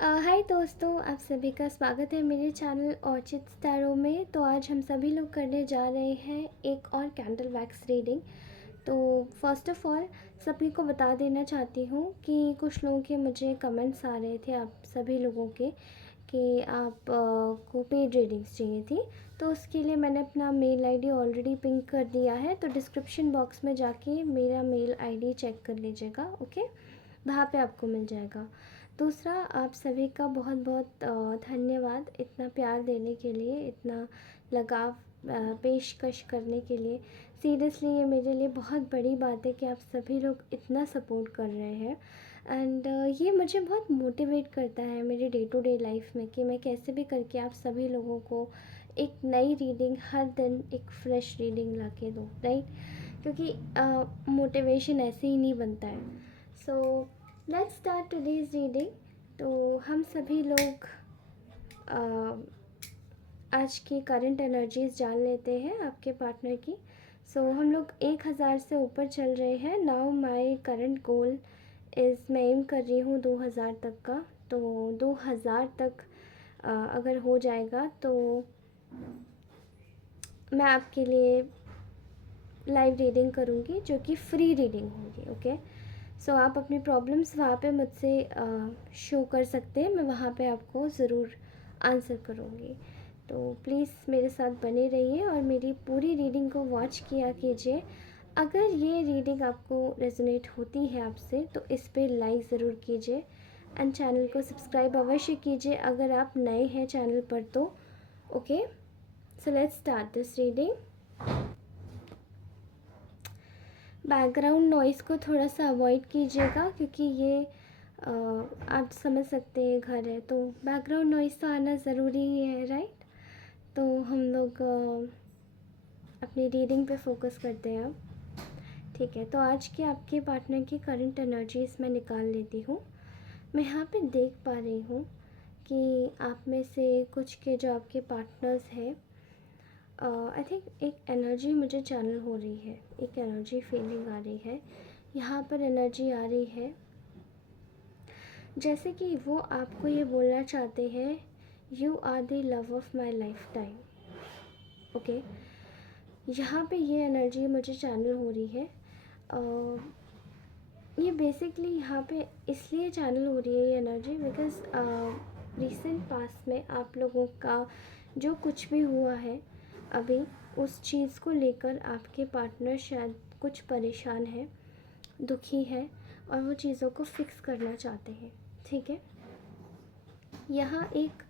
हाय दोस्तों, आप सभी का स्वागत है मेरे चैनल ऑर्चिड स्टारो में। तो आज हम सभी लोग करने जा रहे हैं एक और कैंडल वैक्स रीडिंग। तो फर्स्ट ऑफ ऑल सभी को बता देना चाहती हूँ कि कुछ लोगों के मुझे कमेंट्स आ रहे थे, आप सभी लोगों के, कि आप को पेड रीडिंग्स चाहिए थी। तो उसके लिए मैंने अपना मेल आईडी ऑलरेडी पिंक कर दिया है, तो डिस्क्रिप्शन बॉक्स में जाके मेरा मेल आईडी चेक कर लीजिएगा। ओके, वहाँ पे आपको मिल जाएगा। दूसरा, आप सभी का बहुत बहुत धन्यवाद इतना प्यार देने के लिए, इतना लगाव पेशकश करने के लिए। सीरियसली ये मेरे लिए बहुत बड़ी बात है कि आप सभी लोग इतना सपोर्ट कर रहे हैं। एंड ये मुझे बहुत मोटिवेट करता है मेरे डे टू डे लाइफ में कि मैं कैसे भी करके आप सभी लोगों को एक नई रीडिंग, हर दिन एक फ्रेश रीडिंग ला के दूँ, राइट? क्योंकि मोटिवेशन ऐसे ही नहीं बनता है। So let's start today's reading. तो हम सभी लोग आज की करंट एनर्जीज जान लेते हैं आपके पार्टनर की। सो हम लोग 1000 से ऊपर चल रहे हैं। Now my current goal is, मैं एम कर रही हूँ 2000 तक का। तो 2000 तक अगर हो जाएगा तो मैं आपके लिए लाइव रीडिंग करूँगी, जो कि फ्री रीडिंग होगी। ओके, सो आप अपनी प्रॉब्लम्स वहाँ पे मुझसे शो कर सकते हैं, मैं वहाँ पे आपको ज़रूर आंसर करूँगी। तो प्लीज़ मेरे साथ बने रहिए और मेरी पूरी रीडिंग को वॉच किया कीजिए। अगर ये रीडिंग आपको रेजोनेट होती है आपसे, तो इस पर लाइक ज़रूर कीजिए एंड चैनल को सब्सक्राइब अवश्य कीजिए अगर आप नए हैं चैनल पर तो। Okay, so let's start this reading. Background noise को थोड़ा सा अवॉइड कीजिएगा, क्योंकि ये आप समझ सकते हैं घर है, तो बैकग्राउंड नॉइज़ तो आना ज़रूरी ही है, राइट? तो हम लोग अपनी रीडिंग पे फोकस करते हैं अब। ठीक है, तो आज के आपके पार्टनर की करंट एनर्जीज मैं निकाल लेती हूँ। मैं यहाँ पे देख पा रही हूँ कि आप में से कुछ के जो आपके पार्टनर्स हैं, आई थिंक एक एनर्जी मुझे चैनल हो रही है, एक एनर्जी फीलिंग आ रही है। यहाँ पर एनर्जी आ रही है जैसे कि वो आपको ये बोलना चाहते हैं, you are the love of my life time. Okay, यहाँ पे ये एनर्जी मुझे चैनल हो रही है। ये बेसिकली यहाँ पे इसलिए चैनल हो रही है ये एनर्जी बिकॉज़ रिसेंट पास्ट में आप लोगों का जो कुछ भी हुआ है अभी, उस चीज़ को लेकर आपके पार्टनर शायद कुछ परेशान है, दुखी है, और वो चीज़ों को फिक्स करना चाहते हैं। ठीक है, यहाँ एक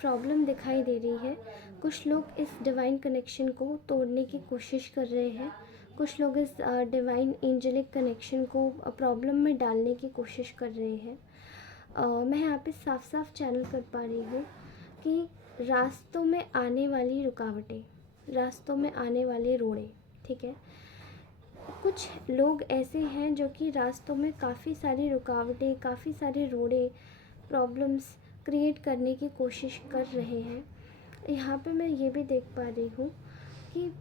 प्रॉब्लम दिखाई दे रही है। कुछ लोग इस डिवाइन कनेक्शन को तोड़ने की कोशिश कर रहे हैं, कुछ लोग इस डिवाइन एंजलिक कनेक्शन को प्रॉब्लम में डालने की कोशिश कर रहे हैं। मैं यहाँ पे साफ साफ चैनल कर पा रही हूँ कि रास्तों में आने वाली रुकावटें, रास्तों में आने वाले रोड़े, ठीक है, कुछ लोग ऐसे हैं जो कि रास्तों में काफ़ी सारी रुकावटें, काफ़ी सारे रोड़े, प्रॉब्लम्स क्रिएट करने की कोशिश कर रहे हैं। यहाँ पे मैं ये भी देख पा रही हूँ कि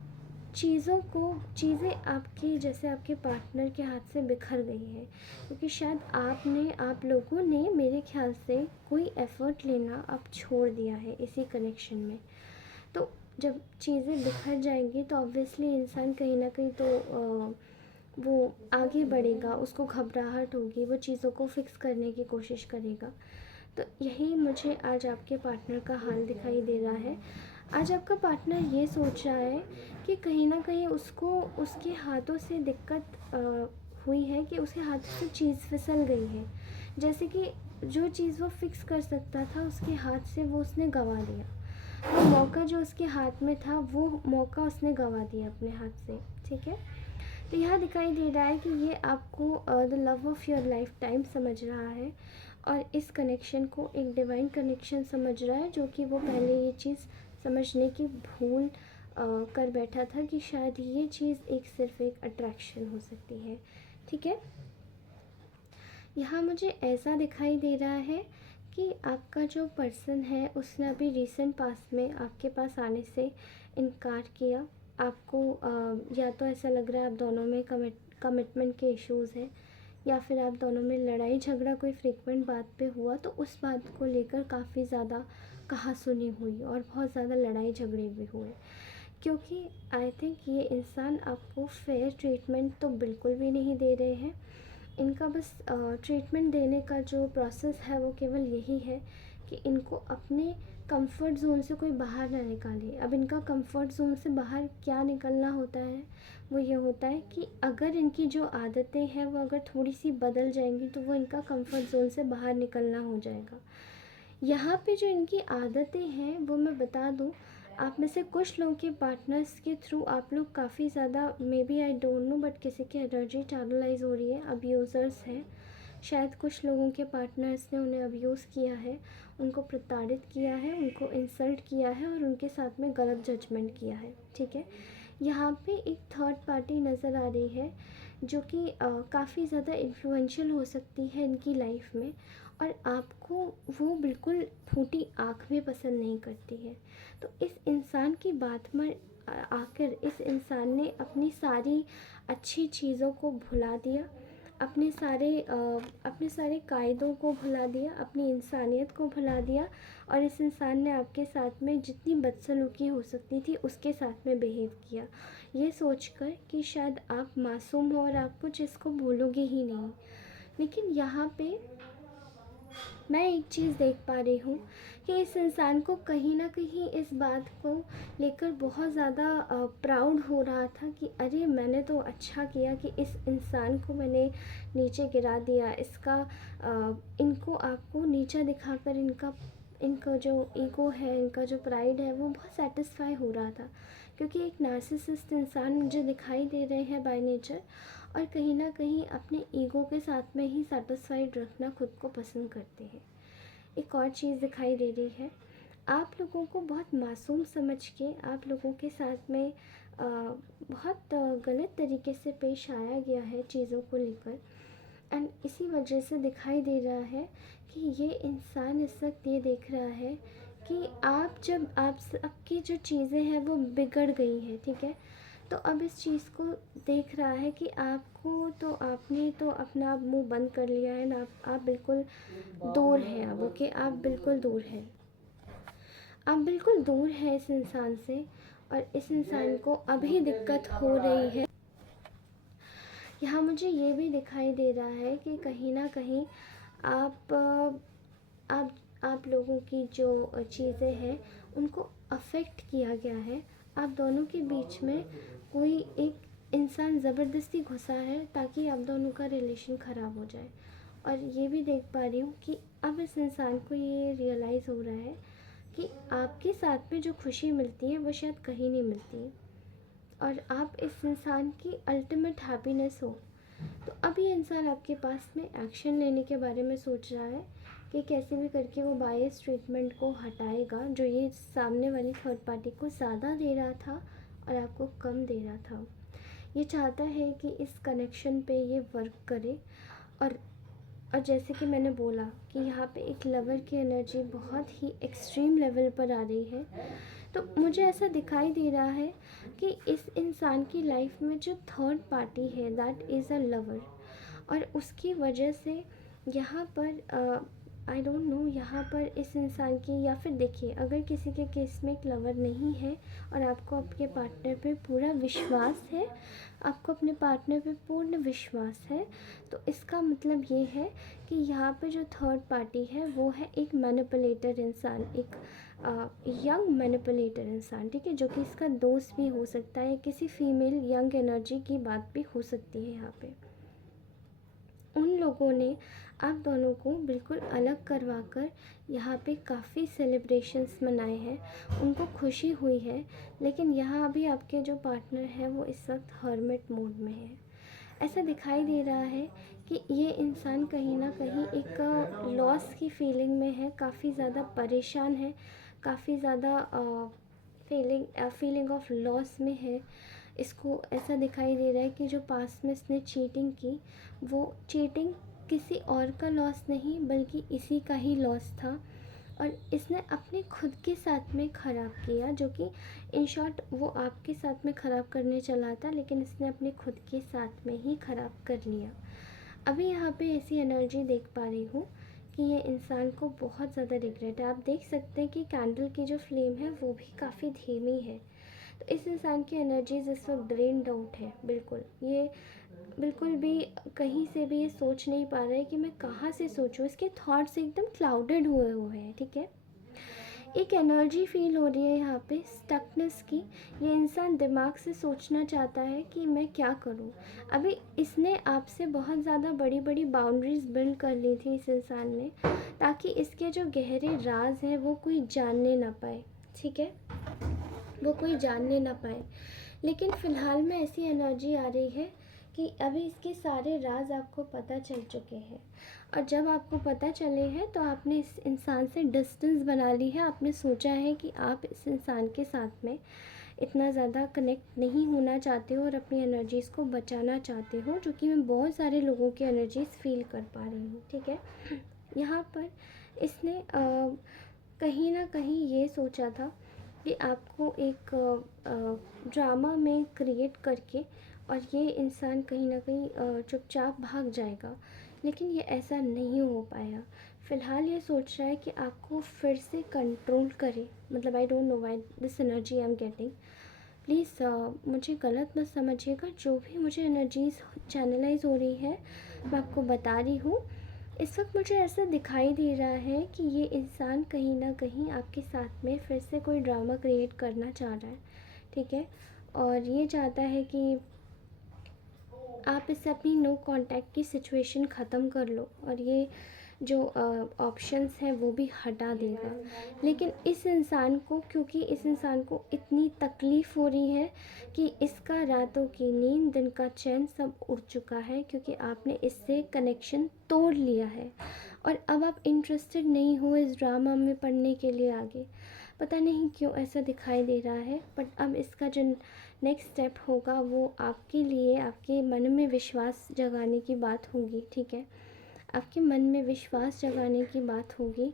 चीज़ें आपके, जैसे आपके पार्टनर के हाथ से बिखर गई हैं, क्योंकि शायद आप लोगों ने मेरे ख्याल से कोई एफ़र्ट लेना अब छोड़ दिया है इसी कनेक्शन में। तो जब चीज़ें बिखर जाएंगी तो ऑब्वियसली इंसान कहीं ना कहीं तो वो आगे बढ़ेगा, उसको घबराहट होगी, वो चीज़ों को फिक्स करने की कोशिश करेगा। तो यही मुझे आज आपके पार्टनर का हाल दिखाई दे रहा है। आज आपका पार्टनर ये सोच रहा है कि कहीं ना कहीं उसको उसके हाथों से दिक्कत हुई है, कि उसके हाथों से चीज़ फिसल गई है। जैसे कि जो चीज़ वो फिक्स कर सकता था उसके हाथ से, वो उसने गंवा दिया। वो मौका जो उसके हाथ में था, वो मौका उसने गंवा दिया अपने हाथ से। ठीक है, तो यहाँ दिखाई दे रहा है कि ये आपको the love of your life time समझ रहा है, और इस कनेक्शन को एक डिवाइन कनेक्शन समझ रहा है, जो कि वो पहले ये चीज़ समझने की भूल कर बैठा था कि शायद ये चीज़ एक सिर्फ एक अट्रैक्शन हो सकती है। ठीक है, यहाँ मुझे ऐसा दिखाई दे रहा है कि आपका जो पर्सन है उसने अभी रिसेंट पास्ट में आपके पास आने से इनकार किया। आपको या तो ऐसा लग रहा है आप दोनों में कमिटमेंट के इश्यूज़ हैं, या फिर आप दोनों में लड़ाई झगड़ा कोई फ्रीक्वेंट बात पे हुआ तो उस बात को लेकर काफ़ी ज़्यादा कहा-सुनी हुई और बहुत ज़्यादा लड़ाई झगड़े भी हुए। क्योंकि आई थिंक ये इंसान आपको फेयर ट्रीटमेंट तो बिल्कुल भी नहीं दे रहे हैं। इनका बस ट्रीटमेंट देने का जो प्रोसेस है वो केवल यही है कि इनको अपने कंफर्ट ज़ोन से कोई बाहर ना निकाले। अब इनका कंफर्ट ज़ोन से बाहर क्या निकलना होता है, वो ये होता है कि अगर इनकी जो आदतें हैं वो अगर थोड़ी सी बदल जाएंगी तो वो इनका कंफर्ट ज़ोन से बाहर निकलना हो जाएगा। यहाँ पे जो इनकी आदतें हैं वो मैं बता दूँ, आप में से कुछ लोगों के पार्टनर्स के थ्रू आप लोग काफ़ी ज़्यादा, maybe I don't know, but किसी की एनर्जी चैनलाइज हो रही है, अब्यूज़र्स हैं। शायद कुछ लोगों के पार्टनर्स ने उन्हें अब्यूज़ किया है, उनको प्रताड़ित किया है, उनको इंसल्ट किया है और उनके साथ में गलत जजमेंट किया है, ठीक है। यहाँ पे एक थर्ड पार्टी नज़र आ रही है जो कि काफ़ी ज़्यादा इन्फ्लुएंशियल हो सकती है इनकी लाइफ में, और आपको वो बिल्कुल फूटी आँख भी पसंद नहीं करती है। तो इस इंसान की बात में आकर इस इंसान ने अपनी सारी अच्छी चीज़ों को भुला दिया, अपने सारे कायदों को भुला दिया, अपनी इंसानियत को भुला दिया, और इस इंसान ने आपके साथ में जितनी बदसलूकी हो सकती थी उसके साथ में बिहेव किया, ये सोचकर कि शायद आप मासूम हो और आप कुछ इसको भूलोगे ही नहीं। लेकिन यहाँ पे मैं एक चीज़ देख पा रही हूँ कि इस इंसान को कहीं ना कहीं इस बात को लेकर बहुत ज़्यादा प्राउड हो रहा था कि अरे मैंने तो अच्छा किया कि इस इंसान को मैंने नीचे गिरा दिया, इसका इनको आपको नीचा दिखाकर इनका जो ईगो है, इनका जो प्राइड है वो बहुत सेटिस्फाई हो रहा था। क्योंकि एक नार्सिसिस्ट इंसान मुझे दिखाई दे रहे हैं बाय नेचर, और कहीं ना कहीं अपने ईगो के साथ में ही सेटिस्फाइड रखना खुद को पसंद करते हैं। एक और चीज़ दिखाई दे रही है, आप लोगों को बहुत मासूम समझ के आप लोगों के साथ में बहुत गलत तरीके से पेश आया गया है चीज़ों को लेकर, एंड इसी वजह से दिखाई दे रहा है कि ये इंसान इस वक्त ये देख रहा है कि आप आपकी जो चीज़ें हैं वो बिगड़ गई हैं, ठीक है। तो अब इस चीज़ को देख रहा है कि आपने तो अपना मुंह बंद कर लिया है ना, आप बिल्कुल दूर हैं अब, ओके, आप बिल्कुल दूर हैं, आप बिल्कुल दूर हैं इस इंसान से, और इस इंसान को अभी दिक्कत हो रही है। यहाँ मुझे ये भी दिखाई दे रहा है कि कहीं ना कहीं आप आप आप लोगों की जो चीज़ें हैं उनको अफेक्ट किया गया है। आप दोनों के बीच में कोई एक इंसान ज़बरदस्ती घुसा है ताकि आप दोनों का रिलेशन ख़राब हो जाए। और ये भी देख पा रही हूँ कि अब इस इंसान को ये रियलाइज़ हो रहा है कि आपके साथ में जो खुशी मिलती है वो शायद कहीं नहीं मिलती है, और आप इस इंसान की अल्टीमेट हैप्पीनेस हो। तो अब ये इंसान आपके पास में एक्शन लेने के बारे में सोच रहा है कि कैसे भी करके वो बायस ट्रीटमेंट को हटाएगा जो ये सामने वाली थर्ड पार्टी को ज़्यादा दे रहा था और आपको कम दे रहा था। ये चाहता है कि इस कनेक्शन पे ये वर्क करे, और जैसे कि मैंने बोला कि यहाँ पे एक लवर की एनर्जी बहुत ही एक्सट्रीम लेवल पर आ रही है। तो मुझे ऐसा दिखाई दे रहा है कि इस इंसान की लाइफ में जो थर्ड पार्टी है दैट इज़ अ लवर, और उसकी वजह से यहाँ पर आई डोंट नो, यहाँ पर इस इंसान की, या फिर देखिए अगर किसी के केस में एक लवर नहीं है और आपको आपके पार्टनर पे पूरा विश्वास है, आपको अपने पार्टनर पे पूर्ण विश्वास है, तो इसका मतलब ये है कि यहाँ पे जो थर्ड पार्टी है वो है एक मैनिपुलेटर इंसान, एक यंग मैनिपुलेटर इंसान, ठीक है, जो कि इसका दोस्त भी हो सकता है, किसी फीमेल यंग एनर्जी की बात भी हो सकती है। यहाँ पे उन लोगों ने आप दोनों को बिल्कुल अलग करवा कर यहाँ पे काफ़ी सेलिब्रेशंस मनाए हैं, उनको खुशी हुई है, लेकिन यहाँ अभी आपके जो पार्टनर हैं वो इस वक्त हर्मिट मोड में है। ऐसा दिखाई दे रहा है कि ये इंसान कहीं ना कहीं एक लॉस की फीलिंग में है, काफ़ी ज़्यादा परेशान है, काफ़ी ज़्यादा फीलिंग ऑफ लॉस में है। इसको ऐसा दिखाई दे रहा है कि जो पास्ट में इसने चीटिंग की, वो चीटिंग किसी और का लॉस नहीं बल्कि इसी का ही लॉस था, और इसने अपने खुद के साथ में ख़राब किया, जो कि इन शॉर्ट वो आपके साथ में ख़राब करने चला था लेकिन इसने अपने खुद के साथ में ही ख़राब कर लिया। अभी यहाँ पे ऐसी एनर्जी देख पा रही हूँ कि ये इंसान को बहुत ज़्यादा रिग्रेट है। आप देख सकते हैं कि कैंडल की जो फ्लेम है वो भी काफ़ी धीमी है। तो इस इंसान की एनर्जीज इस वक्त ड्रेन्ड आउट है बिल्कुल। ये बिल्कुल भी कहीं से भी ये सोच नहीं पा रहा है कि मैं कहाँ से सोचूं। इसके थॉट्स एकदम क्लाउडेड हुए हुए हैं, ठीक है। एक एनर्जी फील हो रही है यहाँ पे स्टकनेस की। ये इंसान दिमाग से सोचना चाहता है कि मैं क्या करूँ। अभी इसने आपसे बहुत ज़्यादा बड़ी बड़ी बाउंड्रीज बिल्ड कर ली थी इस इंसान ने, ताकि इसके जो गहरे राज हैं वो कोई जानने ना पाए, ठीक है, वो कोई जानने ना पाए। लेकिन फ़िलहाल में ऐसी एनर्जी आ रही है कि अभी इसके सारे राज आपको पता चल चुके हैं, और जब आपको पता चले हैं तो आपने इस इंसान से डिस्टेंस बना ली है। आपने सोचा है कि आप इस इंसान के साथ में इतना ज़्यादा कनेक्ट नहीं होना चाहते हो और अपनी एनर्जीज़ को बचाना चाहते हो, जो कि मैं बहुत सारे लोगों की एनर्जीज़ फील कर पा रही हूँ, ठीक है। यहाँ पर इसने कहीं ना कहीं ये सोचा था कि आपको एक ड्रामा में क्रिएट करके और ये इंसान कहीं ना कहीं चुपचाप भाग जाएगा, लेकिन ये ऐसा नहीं हो पाया। फ़िलहाल ये सोच रहा है कि आपको फिर से कंट्रोल करे। मतलब आई don't know why this energy I am getting. Please मुझे गलत मत समझिएगा। जो भी मुझे एनर्जीज़ चैनलाइज हो रही है मैं आपको बता रही हूँ। इस वक्त मुझे ऐसा दिखाई दे रहा है कि ये इंसान कहीं ना कहीं आपके साथ में फिर से कोई ड्रामा क्रिएट करना चाह रहा है, ठीक है। और ये चाहता है कि आप इससे अपनी नो कांटेक्ट की सिचुएशन ख़त्म कर लो और ये जो ऑप्शंस हैं वो भी हटा देगा। लेकिन इस इंसान को, क्योंकि इस इंसान को इतनी तकलीफ़ हो रही है कि इसका रातों की नींद, दिन का चैन सब उड़ चुका है, क्योंकि आपने इससे कनेक्शन तोड़ लिया है और अब आप इंटरेस्टेड नहीं हो इस ड्रामा में पढ़ने के लिए आगे। पता नहीं क्यों ऐसा दिखाई दे रहा है। बट अब इसका जो नेक्स्ट स्टेप होगा वो आपके लिए आपके मन में विश्वास जगाने की बात होगी, ठीक है। आपके मन में विश्वास जगाने की बात होगी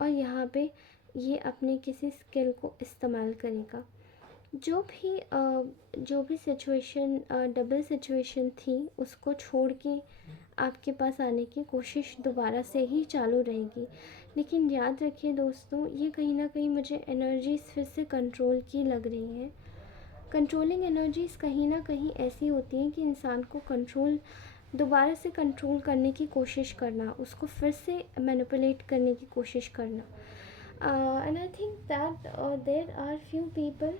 और यहाँ पे ये अपने किसी स्किल को इस्तेमाल करेगा। जो भी सिचुएशन डबल सिचुएशन थी उसको छोड़ के आपके पास आने की कोशिश दोबारा से ही चालू रहेगी। लेकिन याद रखिए दोस्तों, ये कहीं ना कहीं मुझे एनर्जीज फिर से कंट्रोल की लग रही हैं। कंट्रोलिंग एनर्जीज कहीं ना कहीं ऐसी होती हैं कि इंसान को कंट्रोल दोबारा से कंट्रोल करने की कोशिश करना, उसको फिर से मैनिपुलेट करने की कोशिश करना। And I think that there are few people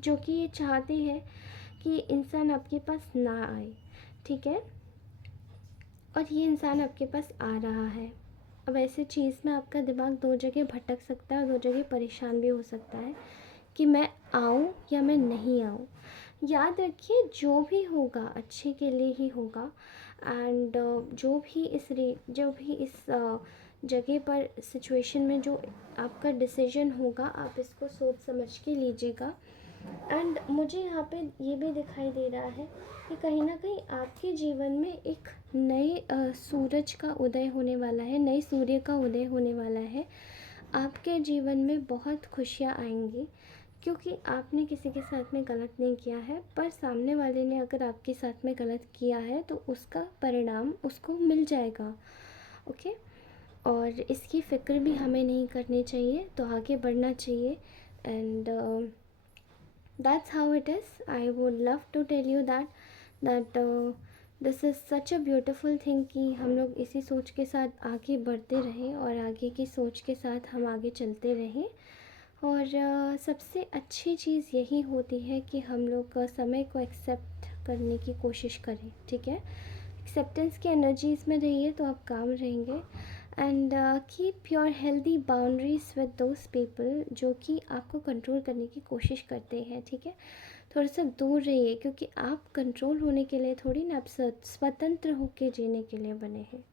जो कि ये चाहते हैं कि इंसान आपके पास ना आए, ठीक है। और ये इंसान आपके पास आ रहा है। अब ऐसे चीज़ में आपका दिमाग दो जगह भटक सकता है और दो जगह परेशान भी हो सकता है कि मैं आऊँ या मैं नहीं आऊँ। याद रखिए जो भी होगा अच्छे के लिए ही होगा। एंड जो भी इस जगह पर सिचुएशन में जो आपका डिसीजन होगा आप इसको सोच समझ के लीजिएगा। एंड मुझे यहाँ पे ये भी दिखाई दे रहा है कि कहीं ना कहीं आपके जीवन में एक नए सूरज का उदय होने वाला है, नए सूर्य का उदय होने वाला है। आपके जीवन में बहुत खुशियाँ आएंगी, क्योंकि आपने किसी के साथ में गलत नहीं किया है, पर सामने वाले ने अगर आपके साथ में गलत किया है तो उसका परिणाम उसको मिल जाएगा, ओके। और इसकी फ़िक्र भी हमें नहीं करनी चाहिए, तो आगे बढ़ना चाहिए। And that's how it is. I would love to tell you that this is such a beautiful thing कि हम लोग इसी सोच के साथ आगे बढ़ते रहें और आगे की सोच के साथ हम आगे चलते रहें। और सबसे अच्छी चीज़ यही होती है कि हम लोग समय को एक्सेप्ट करने की कोशिश करें, ठीक है। एक्सेप्टेंस की एनर्जीज़ में रहिए तो आप काम रहेंगे। And keep your healthy boundaries with those people जो कि आपको कंट्रोल करने की कोशिश करते हैं, ठीक है। थोड़ा सा दूर रहिए, क्योंकि आप कंट्रोल होने के लिए थोड़ी ना, आप स्वतंत्र होकर जीने के लिए बने हैं।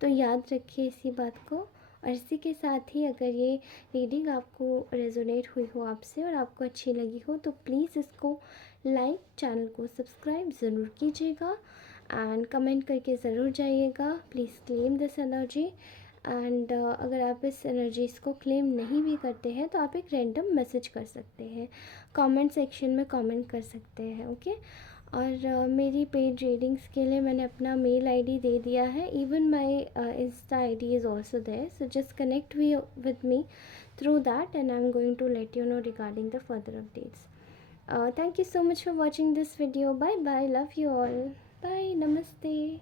तो याद रखिए इसी बात को। और इसी के साथ ही अगर ये रीडिंग आपको रेजोनेट हुई हो आपसे और आपको अच्छी लगी हो तो प्लीज़ इसको लाइक, चैनल को सब्सक्राइब ज़रूर कीजिएगा एंड कमेंट करके ज़रूर जाइएगा। Please claim this energy. And अगर आप इस एनर्जीज़ को क्लेम नहीं भी करते हैं तो आप एक रैंडम मैसेज कर सकते हैं, कमेंट सेक्शन में कमेंट कर सकते हैं, ओके। और मेरी पेड रीडिंग्स के लिए मैंने अपना मेल आईडी दे दिया है. Even my insta ID is also there, so just connect with me through that, and I'm going to let you know regarding the further updates. Thank you so much for watching this video. Bye bye, love you all. Bye, namaste.